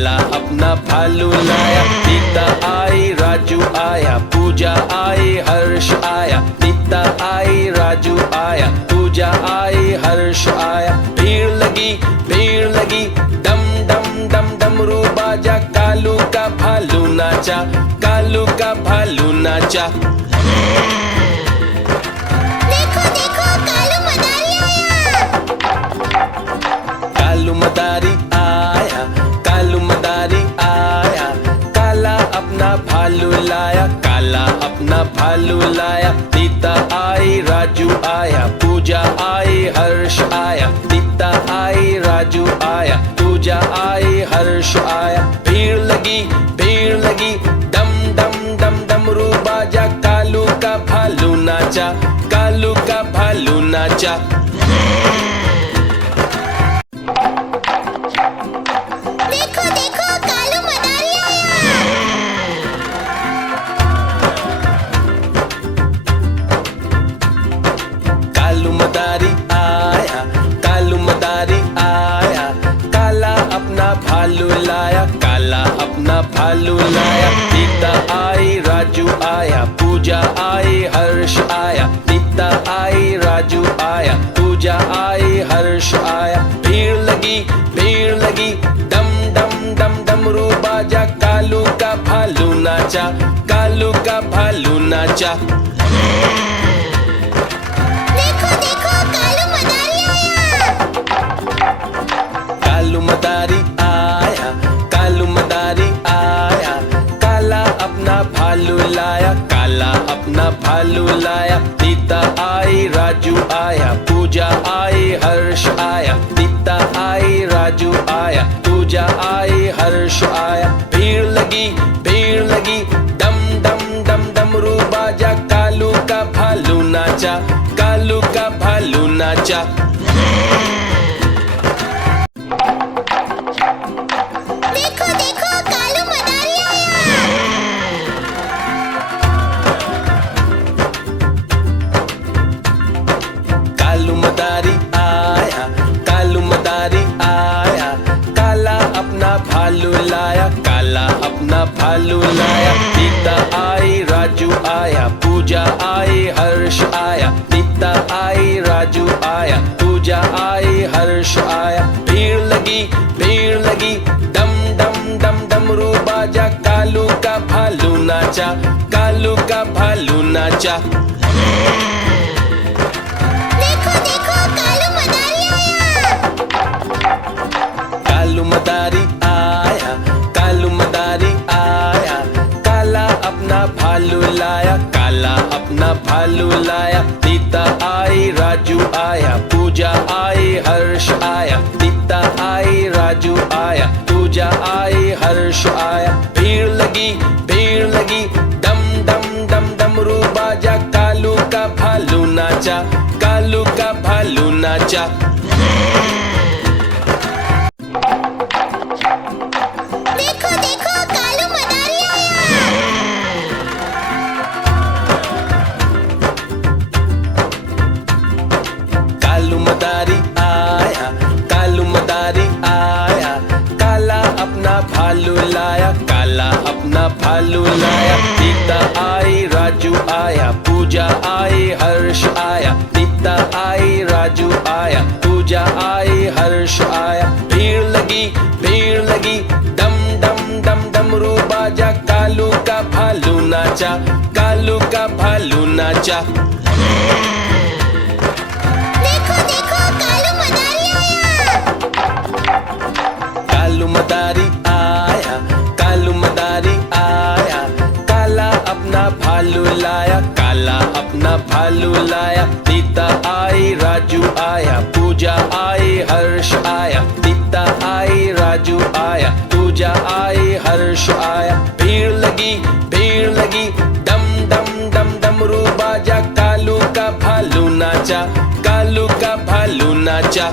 काला अपना भालू लाया। नीता आई, राजू आया, पूजा आई, हर्ष आया। नीता आई, राजू आया, पूजा आई, हर्ष आया। भीड़ लगी डम डम डम डमरू बाजा। कालू का भालू नाचा, कालू का भालू नाचा। देखो देखो कालू मदारी आया। कालू मदारी आया, कालू मदारी आया। काला अपना भालू लाया, काला अपना भालू लाया। नीता आई, राजू आया, पूजा आई, हर्ष आया। नीता आई, राजू आया, पूजा आई, हर्ष आया। भीड़ लगी डम डम डम डमरू बाजा। कालू का भालू नाचा, कालू का भालू नाचा। देखो देखो कालू मदारी आया। कालू मदारी आया, कालू मदारी आया। काला अपना भालू लाया, काला अपना भालू लाया। नीता आई, राजू आया, पूजा आई, हर्ष आया। नीता आई, राजू आया, पूजा आई, हर्ष आया। भीड़ लगी डम डम डम डमरू बाजा। कालू का भालू नाचा, कालू का भालू नाचा। देखो देखो कालू मदारी आया। कालू मदारी आया, कालू मदारी आया। काला अपना भालू लाया, काला अपना भालू लाया। नीता आई, राजू आया, पूजा आई, हर्ष आया। नीता आई, राजू आया, पूजा आई, हर्ष आया। भीड़ लगी डम डम डम डमरू बाजा। कालू का भालू नाचा, कालू का भालू नाचा। देखो देखो कालू मदारी आया। कालू मदारी आया, कालू मदारी आया। काला अपना भालू लाया, काला अपना भालू लाया। नीता आई, राजू आया, पूजा आई, हर्ष आया। नीता आई, राजू आया, पूजा आई, हर्ष आया। भीड़ लगी डम डम डम डमरू बाजा। कालू का भालू नाचा, कालू का भालू नाचा। देखो देखो कालू मदारी आया। कालू मदारी आया, कालू मदारी आया। काला अपना भालू लाया, काला अपना भालू लाया। नीता आई, राजू आया, पूजा आई, हर्ष आया। नीता आई, राजू आया, पूजा आई, हर्ष आया। भीड़ लगी डम डम डम डमरू बाजा। कालू का भालू नाचा, कालू का भालू नाचा। देखो देखो कालू मदारी आया। कालू मदारी आया, कालू मदारी आया। काला अपना भालू लाया, काला अपना भालू लाया। नीता आई, राजू आया, पूजा आई, हर्ष आया। नीता आई, राजू आया, पूजा आई, हर्ष आया। भीड़ लगी डम डम डम डमरू बाजा। कालू का भालू नाचा, कालू का भालू नाचा। देखो देखो कालू मदारी आया। कालू मदारी आया, कालू मदारी आया। काला अपना भालू लाया, काला अपना भालू लाया। नीता आई, राजू आया, पूजा आई, हर्ष आया। नीता आई, राजू आया, पूजा आई, हर्ष आया। भीड़ लगी डम डम डम डमरू बाजा। कालू का भालू नाचा, कालू का भालू नाचा।